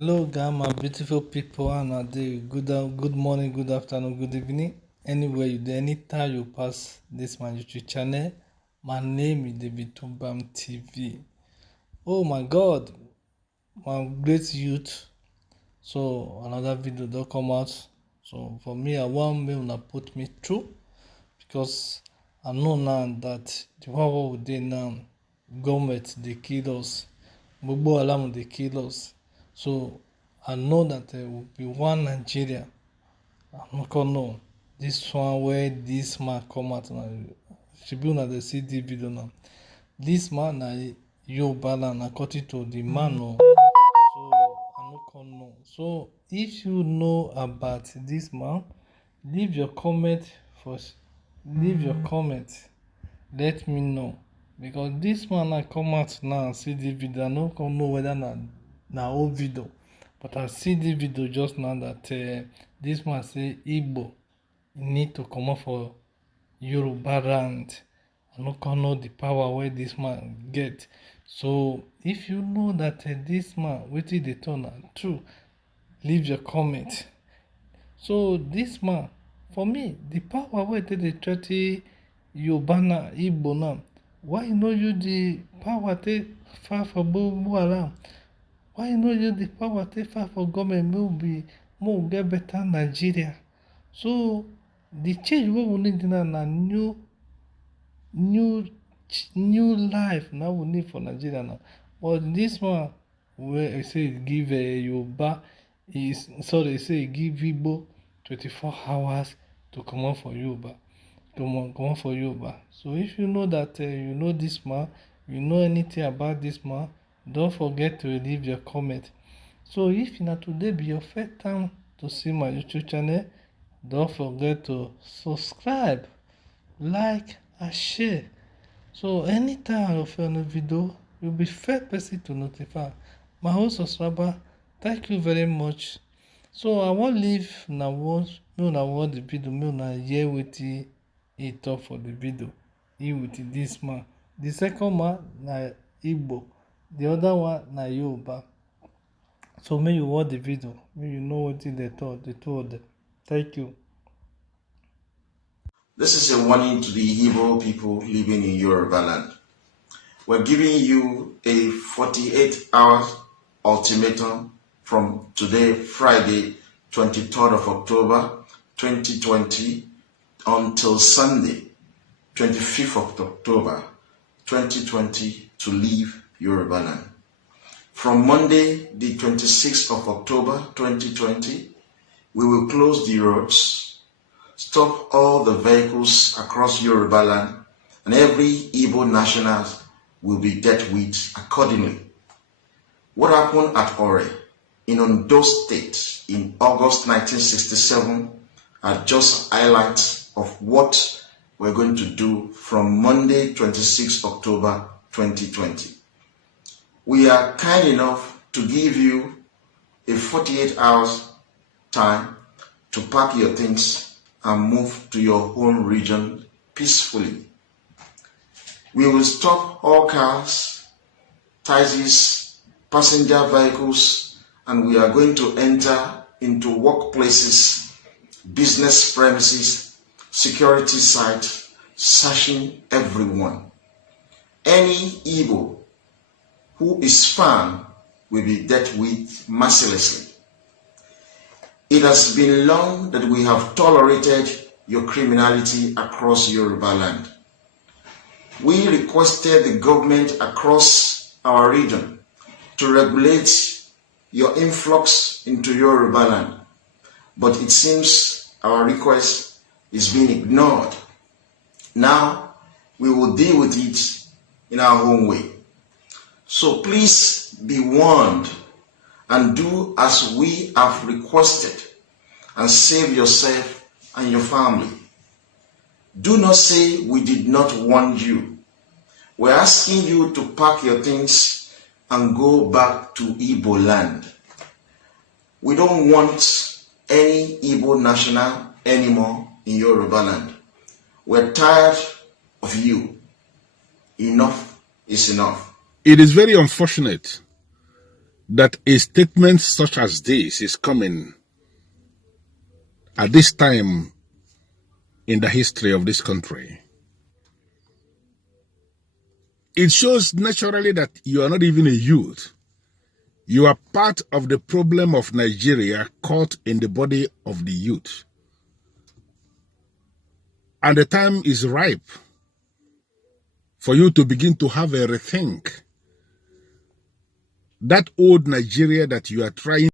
Hello, guys, my beautiful people, and a day. Good morning, good afternoon, good evening. Anywhere you do, anytime you pass this my YouTube channel, my name is David Tumbam TV. Oh my God, my great youth. So another video don't come out. So for me, I want me to put me through because I know now that the power we dey now, government they kill us, Gbogbo Alam they kill us. So I know that there will be one Nigeria. I'm not gonna know this one where this man come out now. Should be una dey see this video now. This man na Yoruba land according to the man. No. So I no come know. So if you know about this man, leave your comment first. Leave your comment. Let me know. Because this man I come out now and see this video. I no come know whether na old video. But I see this video just now that this man say Igbo need to come up for Yoruba land. I no come know the power where this man get. So if you know that this man wetin dey turn am true, leave your comment. So this man, for me, the power wey dey threa ten Yoruba na Igbo now, why you no use the power take fight for Boko Haram? Why you no use the power take fight for government make we get better Nigeria? So the change wey we need now na new life na we need for Nigeria now. But this one wey say e give Yoruba, he say e give Igbo 24 hours to comot for Yoruba. Comot for Yoruba. So if you know that you know this man, you know anything about this man, don't forget to leave your comment. So if na today be your first time to see my YouTube channel, don't forget to subscribe, like and share. So anytime I film a video, you'll be first person to notify. My whole subscriber, thank you very much. So I wan leave una watch the video, make una hear wetin he talk for the video. He with this man. The second man na Igbo, the other one na Yoruba. So make you watch the video, make you know wetin they talk, the two of them. Thank you. This is a warning to the Igbo people living in Yoruba land. We're giving you a 48-hour ultimatum from today, Friday, 23rd of October, 2020, until Sunday, 25th of October, 2020, to leave Yoruba land. From Monday, the 26th of October, 2020, we will close the roads, stop all the vehicles across Yoruba land, and every Igbo national will be dealt with accordingly. What happened at Ore in Ondo State in August 1967 are just highlights of what we're going to do from Monday, 26 October 2020. We are kind enough to give you a 48 hours time to pack your things and move to your own region peacefully. We will stop all cars, taxis, passenger vehicles, and we are going to enter into workplaces, business premises, security sites, searching everyone. Any Igbo who is found will be dealt with mercilessly. It has been long that we have tolerated your criminality across Yoruba land. We requested the government across our region to regulate your influx into Yoruba land, but it seems our request is being ignored. Now we will deal with it in our own way. So please be warned and do as we have requested and save yourself and your family. Do not say we did not warn you. We're asking you to pack your things and go back to Igbo land. We don't want any Igbo national anymore in Yoruba land. We're tired of you. Enough is enough. It is very unfortunate that a statement such as this is coming at this time in the history of this country. It shows naturally that you are not even a youth. You are part of the problem of Nigeria caught in the body of the youth. And the time is ripe for you to begin to have a rethink. That old Nigeria that you are trying